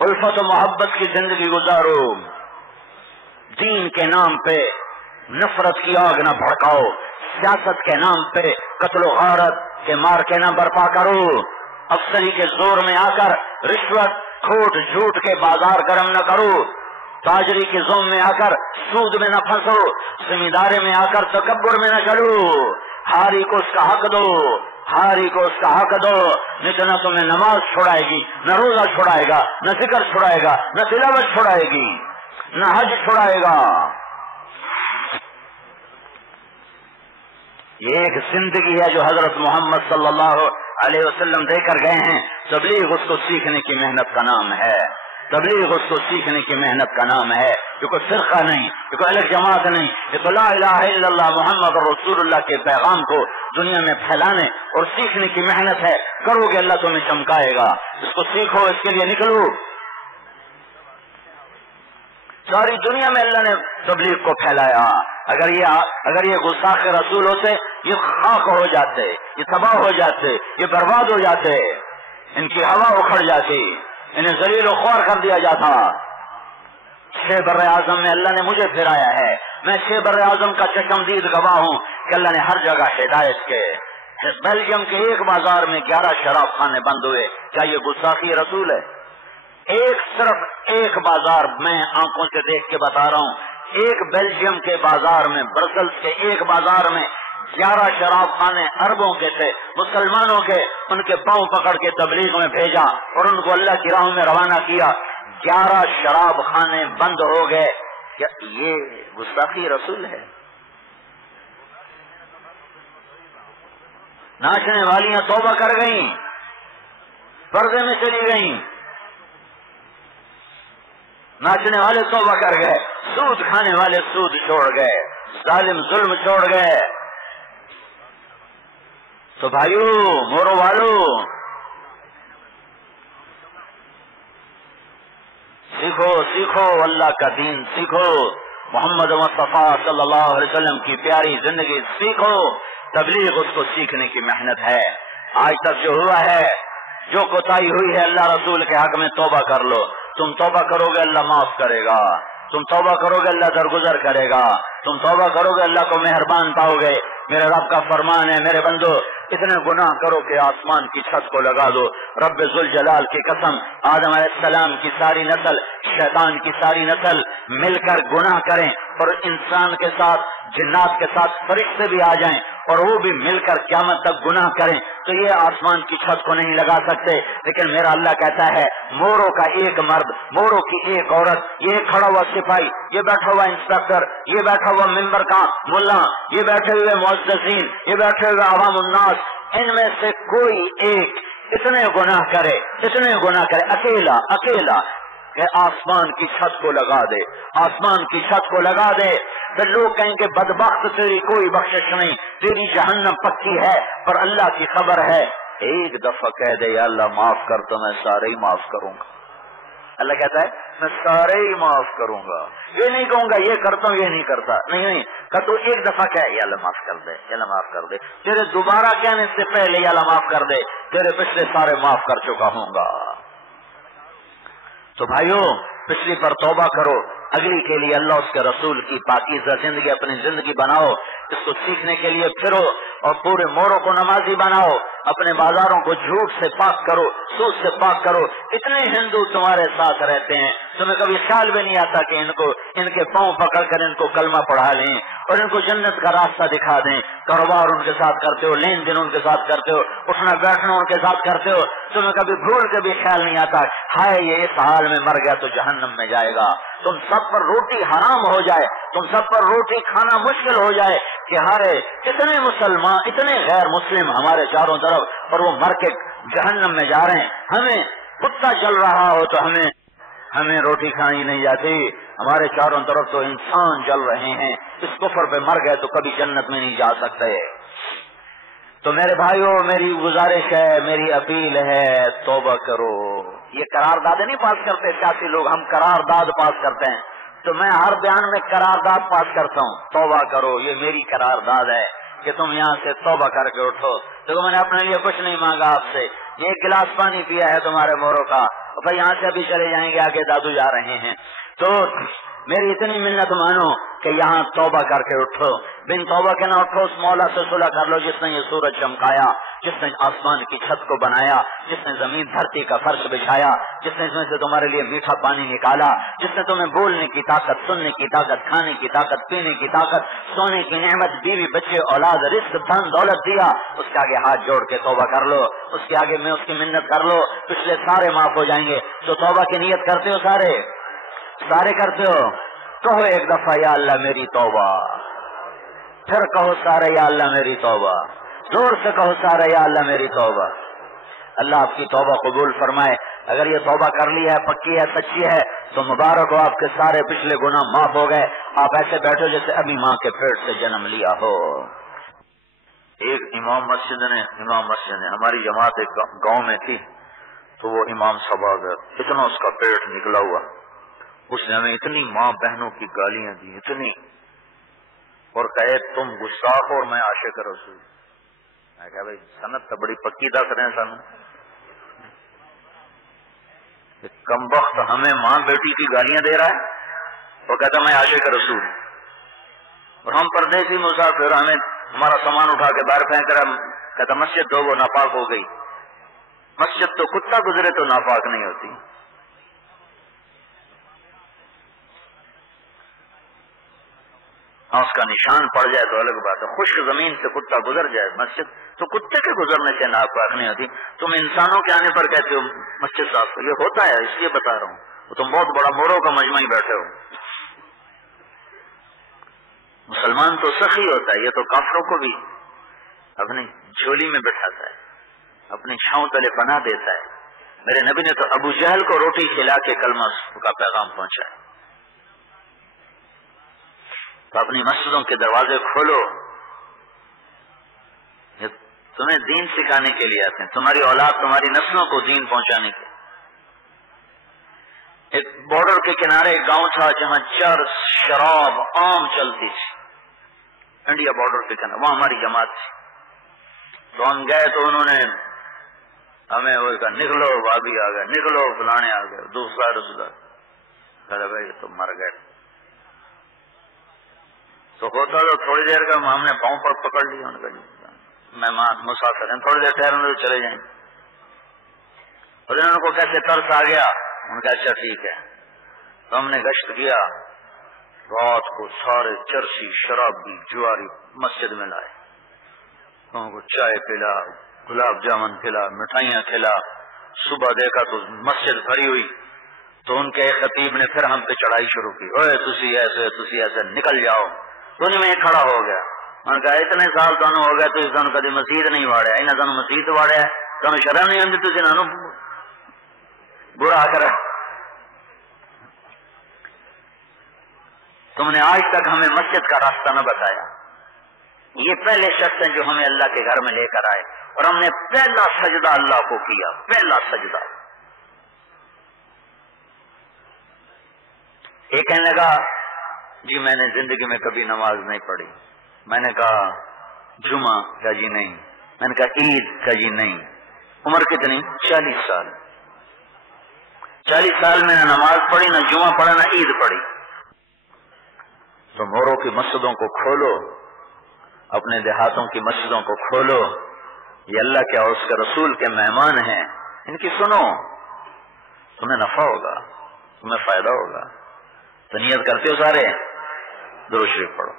الفت و محبت کی زندگی گزارو، دین کے نام پہ نفرت کی آگ نہ بھڑکاؤ، سیاست کے نام پہ قتل و غارت کے مار کے نہ برپا کرو، افسری کے زور میں آ کر رشوت کھوٹ جھوٹ کے بازار گرم نہ کرو، تاجری کے زوم میں آ کر سود میں نہ پھنسو، زمینداری میں آ کر تکبر میں نہ چلو، ہاری کو اس کا حق دو، ہاری کو اس کا حق دو، نہیں تو نہ تمہیں نماز چھوڑائے گی، نہ روزہ چھوڑائے گا، نہ ذکر چھوڑائے گا، نہ تلاوت چھوڑائے گی، نہ حج چھوڑائے گا۔ یہ ایک زندگی ہے جو حضرت محمد صلی اللہ علیہ وسلم دے کر گئے ہیں۔ تبلیغ اس کو سیکھنے کی محنت کا نام ہے، تبلیغ اس کو سیکھنے کی محنت کا نام ہے۔ یہ کوئی فرقہ نہیں، یہ کوئی الگ جماعت نہیں، یہ تو لا الہ الا اللہ محمد رسول اللہ کے پیغام کو دنیا میں پھیلانے اور سیکھنے کی محنت ہے۔ کرو گے اللہ تمہیں چمکائے گا، اس کو سیکھو، اس کے لیے نکلو۔ ساری دنیا میں اللہ نے تبلیغ کو پھیلایا۔ اگر یہ گستاخ رسول ہوتے یہ خاک ہو جاتے، یہ تباہ ہو جاتے، یہ برباد ہو جاتے، ان کی ہوا اکھڑ جاتی، انہیں ذلیل و خوار کر دیا جاتا۔ 6 بر اعظم میں اللہ نے مجھے پھرایا ہے، میں 6 بر اعظم کا چشمدید گواہ ہوں کہ اللہ نے ہر جگہ ہدایت کے۔ بیلجیم کے ایک بازار میں 11 شراب خانے بند ہوئے، کیا یہ گستاخی رسول ہے؟ صرف ایک بازار میں آنکھوں سے دیکھ کے بتا رہا ہوں، ایک بیلجیم کے بازار میں، برسلز کے ایک بازار میں 11 شراب خانے عربوں کے تھے، مسلمانوں کے، ان کے پاؤں پکڑ کے تبلیغ میں بھیجا اور ان کو اللہ کی راہوں میں روانہ کیا۔ 11 شراب خانے بند ہو گئے۔ کیا یہ گستاخی رسول ہے؟ ناچنے والیاں توبہ کر گئیں، پردے میں چلی گئیں، ناچنے والے توبہ کر گئے، سود کھانے والے سود چھوڑ گئے، ظالم ظلم چھوڑ گئے۔ تو بھائیو، مورو والو، سیکھو سیکھو اللہ کا دین سیکھو، محمد مصطفیٰ صلی اللہ علیہ وسلم کی پیاری زندگی سیکھو۔ تبلیغ اس کو سیکھنے کی محنت ہے۔ آج تک جو ہوا ہے، جو کوتاہی ہوئی ہے اللہ رسول کے حق میں، توبہ کر لو۔ تم توبہ کرو گے اللہ معاف کرے گا، تم توبہ کرو گے اللہ درگزر کرے گا، تم توبہ کرو گے اللہ کو مہربان پاؤ گے۔ میرے رب کا فرمان ہے، میرے بندو اتنے گناہ کرو کہ آسمان کی چھت کو لگا دو۔ رب ذوالجلال کی قسم، آدم علیہ السلام کی ساری نسل، شیطان کی ساری نسل مل کر گناہ کریں اور انسان کے ساتھ، جنات کے ساتھ فرشتے بھی آ جائیں اور وہ بھی مل کر قیامت تک گناہ کریں تو یہ آسمان کی چھت کو نہیں لگا سکتے۔ لیکن میرا اللہ کہتا ہے، موروں کا ایک مرد، موروں کی ایک عورت، یہ کھڑا ہوا سپاہی، یہ بیٹھا ہوا انسپیکٹر، یہ بیٹھا ہوا ممبر کا ملا، یہ بیٹھے ہوئے معززین، یہ بیٹھے ہوئے عوام الناس، ان میں سے کوئی ایک اتنے گناہ کرے اکیلا کہ آسمان کی چھت کو لگا دے، آسمان کی چھت کو لگا دے، پھر لوگ کہیں کہ بدبخت تیری کوئی بخشش نہیں، تیری جہنم پکی ہے، پر اللہ کی خبر ہے ایک دفعہ کہہ دے یا اللہ معاف کر تو میں سارے ہی معاف کروں گا۔ اللہ کہتا ہے میں سارے ہی معاف کروں گا، یہ نہیں کہوں گا یہ کرتا ہوں یہ نہیں کرتا، نہیں کہ تو ایک دفعہ کہے یا اللہ معاف کر دے، یا اللہ معاف کر دے، تیرے دوبارہ کہنے سے پہلے یا اللہ معاف کر دے، تیرے پچھلے سارے معاف کر چکا ہوں گا۔ تو بھائیو، پچھلی پر توبہ کرو، اگلی کے لیے اللہ اس کے رسول کی پاکیزہ زندگی اپنی زندگی بناؤ، اس کو سیکھنے کے لیے پھرو اور پورے موروں کو نمازی بناؤ، اپنے بازاروں کو جھوٹ سے پاک کرو، سود سے پاک کرو۔ اتنے ہندو تمہارے ساتھ رہتے ہیں، تمہیں کبھی خیال بھی نہیں آتا کہ ان کے پاؤں پکڑ کر ان کو کلمہ پڑھا لیں اور ان کو جنت کا راستہ دکھا دیں۔ کاروبار ان کے ساتھ کرتے ہو، لین دین ان کے ساتھ کرتے ہو، اٹھنا بیٹھنا ان کے ساتھ کرتے ہو، تمہیں کبھی بھول کے بھی خیال نہیں آتا ہائے یہ اس حال میں مر گیا تو جہنم میں جائے گا۔ تم سب پر روٹی حرام ہو جائے، تم سب پر روٹی کھانا مشکل ہو جائے کہ ہارے اتنے مسلمان، اتنے غیر مسلم ہمارے چاروں طرف اور وہ مر کے جہنم میں جا رہے ہیں، ہمیں کتا چل رہا ہو تو ہمیں روٹی کھانی نہیں جاتی، ہمارے چاروں طرف تو انسان جل رہے ہیں، اس کفر پہ مر گئے تو کبھی جنت میں نہیں جا سکتے۔ تو میرے بھائیوں، میری گزارش ہے، میری اپیل ہے، توبہ کرو۔ یہ قرارداد نہیں پاس کرتے سیاسی لوگ، ہم قرارداد پاس کرتے ہیں، تو میں ہر بیان میں قرارداد پاس کرتا ہوں، توبہ کرو، یہ میری قرارداد ہے کہ تم یہاں سے توبہ کر کے اٹھو۔ دیکھو میں نے اپنے لیے کچھ نہیں مانگا آپ سے، یہ ایک گلاس پانی پیا ہے تمہارے موروں کا، بھائی یہاں سے ابھی چلے جائیں گے، آگے دادو جا رہے ہیں، تو میری اتنی منت مانو کہ یہاں توبہ کر کے اٹھو، بن توبہ کے نہ اٹھو، اس مولا سے صلح کر لو جس نے یہ سورج چمکایا، جس نے آسمان کی چھت کو بنایا، جس نے زمین دھرتی کا فرش بچھایا، جس نے اس میں سے تمہارے لیے میٹھا پانی نکالا، جس نے تمہیں بولنے کی طاقت، سننے کی طاقت، کھانے کی طاقت، پینے کی طاقت، سونے کی نعمت، بیوی بچے اولاد رزق دھن دولت دیا، اس کے آگے ہاتھ جوڑ کے توبہ کر لو، اس کے آگے میں اس کی منت کر لو، پچھلے سارے معاف ہو جائیں گے۔ تو توبہ کی نیت کرتے ہو؟ سارے کرتے ہو؟ کہو ایک دفعہ یا اللہ میری توبہ، پھر کہو سارے یا اللہ میری توبہ، زور سے کہو سارے یا اللہ میری توبہ۔ اللہ آپ کی توبہ قبول فرمائے۔ اگر یہ توبہ کر لی ہے، پکی ہے، سچی ہے، تو مبارک ہو، آپ کے سارے پچھلے گناہ معاف ہو گئے، آپ ایسے بیٹھو جیسے ابھی ماں کے پیٹ سے جنم لیا ہو۔ ایک امام مسجد نے ہماری جماعت ایک گاؤں میں تھی، تو وہ امام صاحب آ گیا، اتنا اس کا پیٹ نکلا ہوا، اس نے ہمیں اتنی ماں بہنوں کی گالیاں دی، اتنی، اور کہے تم گستاخ اور میں عاشق رسول۔ میں کہا بھائی سنت تو بڑی پکی دس رہے ہیں سن، کم وقت ہمیں ماں بیٹی کی گالیاں دے رہا ہے، وہ کہتا میں عاشق رسول، اور ہم پردیسی مسافر، ہمیں ہمارا سامان اٹھا کے باہر پھینک رہا، کہتا مسجد تو وہ ناپاک ہو گئی۔ مسجد تو کتا گزرے تو ناپاک نہیں ہوتی۔ اس کا نشان پڑ جائے تو الگ بات ہے، خشک زمین سے کتا گزر جائے، مسجد تو کتے کے گزرنے سے ناپاک نہیں ہوتی۔ تم انسانوں کے آنے پر کہتے ہو مسجد صاف کرو، یہ ہوتا ہے، اس لیے بتا رہا ہوں، تم بہت بڑا موروں کا مجمع ہی بیٹھے ہو۔ مسلمان تو سخی ہوتا ہے، یہ تو کافروں کو بھی اپنی جھولی میں بٹھاتا ہے، اپنی چھاؤں تلے بنا دیتا ہے۔ میرے نبی نے تو ابو جہل کو روٹی کھلا کے کلمہ کا پیغام پہنچایا۔ تو اپنی مسجدوں کے دروازے کھولو، یہ تمہیں دین سکھانے کے لیے آتے ہیں، تمہاری اولاد، تمہاری نسلوں کو دین پہنچانے کے۔ ایک بارڈر کے کنارے ایک گاؤں تھا جہاں چرس، شراب عام چلتی تھی، انڈیا بارڈر کے کنارے، وہاں ہماری جماعت تھی۔ تو ہم گئے تو انہوں نے ہمیں وہ کہا نکلو، بھابھی آ گئے، نکلو فلانے آ گئے، دوسرا رسول کہا بھائی تو مر گئے۔ تو ہوتا تو تھوڑی دیر کا ہم نے پاؤں پر پکڑ لیا، ان کا مہمان مسافر ہیں، تھوڑی دیر ٹھہرنے تو چلے جائیں۔ اور انہوں کو کیسے ترس آ گیا، ان کا اچھا ٹھیک ہے۔ تو ہم نے گشت کیا، رات کو سارے چرسی، شرابی، جواری مسجد میں لائے، ان کو چائے پلا، گلاب جامن کھلا، مٹھائیاں کھلا۔ صبح دیکھا تو مسجد بھری ہوئی، تو ان کے ایک خطیب نے پھر ہم پہ چڑھائی شروع کی، اوے تسی ایسے نکل جاؤ۔ تو ان میں کھڑا ہو گیا، ان کا اتنے سال تانوں ہو گئے تو تانوں کدی مسجد نہیں واڑیا، انہاں تانوں مسجد واڑیا، تانوں شرم نہیں آندی، تسی انہاں نوں برا کر۔ تم نے آج تک ہمیں مسجد کا راستہ نہ بتایا۔ یہ پہلے شخص ہیں جو ہمیں اللہ کے گھر میں لے کر آئے، اور ہم نے پہلا سجدہ اللہ کو کیا، پہلا سجدہ۔ ایک کہنے لگا جی میں نے زندگی میں کبھی نماز نہیں پڑھی۔ میں نے کہا جمعہ کا جی نہیں، میں نے کہا عید کا جی نہیں۔ عمر کتنی؟ 40 سال۔ 40 سال میں نہ نماز پڑھی، نہ جمعہ پڑھا، نہ عید پڑھی۔ تو موروں کی مسجدوں کو کھولو، اپنے دیہاتوں کی مسجدوں کو کھولو، یہ اللہ کے اور اس کے رسول کے مہمان ہیں، ان کی سنو، تمہیں نفع ہوگا، تمہیں فائدہ ہوگا۔ تو نیت کرتے ہو سارے؟ درود شریف پڑھو۔